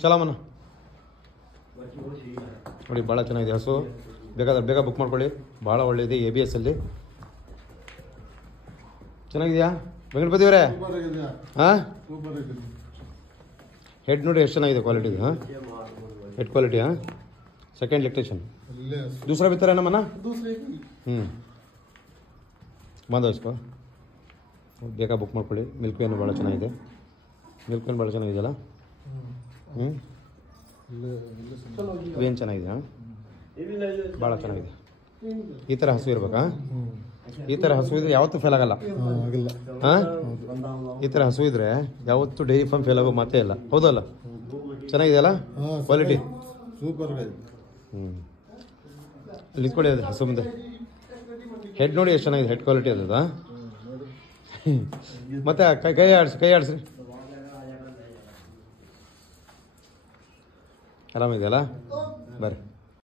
ಚಲಮನ ನೋಡಿ, ಭಾಳ ಚೆನ್ನಾಗಿದೆ ಹಸು. ಬೇಕಾದ್ರೆ ಬೇಗ ಬುಕ್ ಮಾಡ್ಕೊಳ್ಳಿ. ಭಾಳ ಒಳ್ಳೆಯದೆ. ABS ಅಲ್ಲಿ ಚೆನ್ನಾಗಿದೆಯಾ ವೆಂಕಟಪತಿ ಅವರೇ? ಹಾಂ, ಹೆಡ್ ನೋಡಿ ಎಷ್ಟು ಚೆನ್ನಾಗಿದೆ ಕ್ವಾಲಿಟಿ. ಹಾಂ, ಹೆಡ್ ಕ್ವಾಲಿಟಿ. ಹಾಂ, ಸೆಕೆಂಡ್ ಲೆಕ್ಟೇಷನ್. दूसरा भी तरह है ना मना? ಬಂದ ಇಸ್ಕೋ. ಬೇಕಾ ಬುಕ್ ಮಾಡ್ಕೊಳ್ಳಿ. ಮಿಲ್ಕ್ ವೇನು ಭಾಳ ಚೆನ್ನಾಗಿದೆ. ಮಿಲ್ಕ್ ವೇನ್ ಭಾಳ ಚೆನ್ನಾಗಿದೆಯಲ್ಲ. ವೇನ್ ಚೆನ್ನಾಗಿದೆ. ಹಾಂ, ಭಾಳ ಚೆನ್ನಾಗಿದೆ. ಈ ಥರ ಹಸು ಇರ್ಬೇಕಾ? ಈ ಥರ ಹಸು ಇದ್ರೆ ಯಾವತ್ತೂ ಫೇಲ್ ಆಗಲ್ಲ. ಹಾಂ, ಈ ಥರ ಹಸು ಇದ್ರೆ ಯಾವತ್ತೂ ಡೈರಿ ಫಾರ್ಮ್ ಫೇಲ್ ಆಗೋ ಮಾತೇ ಇಲ್ಲ. ಹೌದಲ್ಲ? ಚೆನ್ನಾಗಿದೆಯಲ್ಲ ಕ್ವಾಲಿಟಿ? ಸೂಪರ್. ನಿಂತ್ಕೊಳ್ಳಿ ಅದು ಹಸು ಮುಂದೆ. ಹೆಡ್ ನೋಡಿ ಎಷ್ಟು ಚೆನ್ನಾಗಿದೆ. ಹೆಡ್ ಕ್ವಾಲಿಟಿ ಅದ. ಮತ್ತೆ ಕೈ ಆಡಿಸ್ರಿ. ಆರಾಮಿದೆಯಲ್ಲ? ಬರ್ರಿ.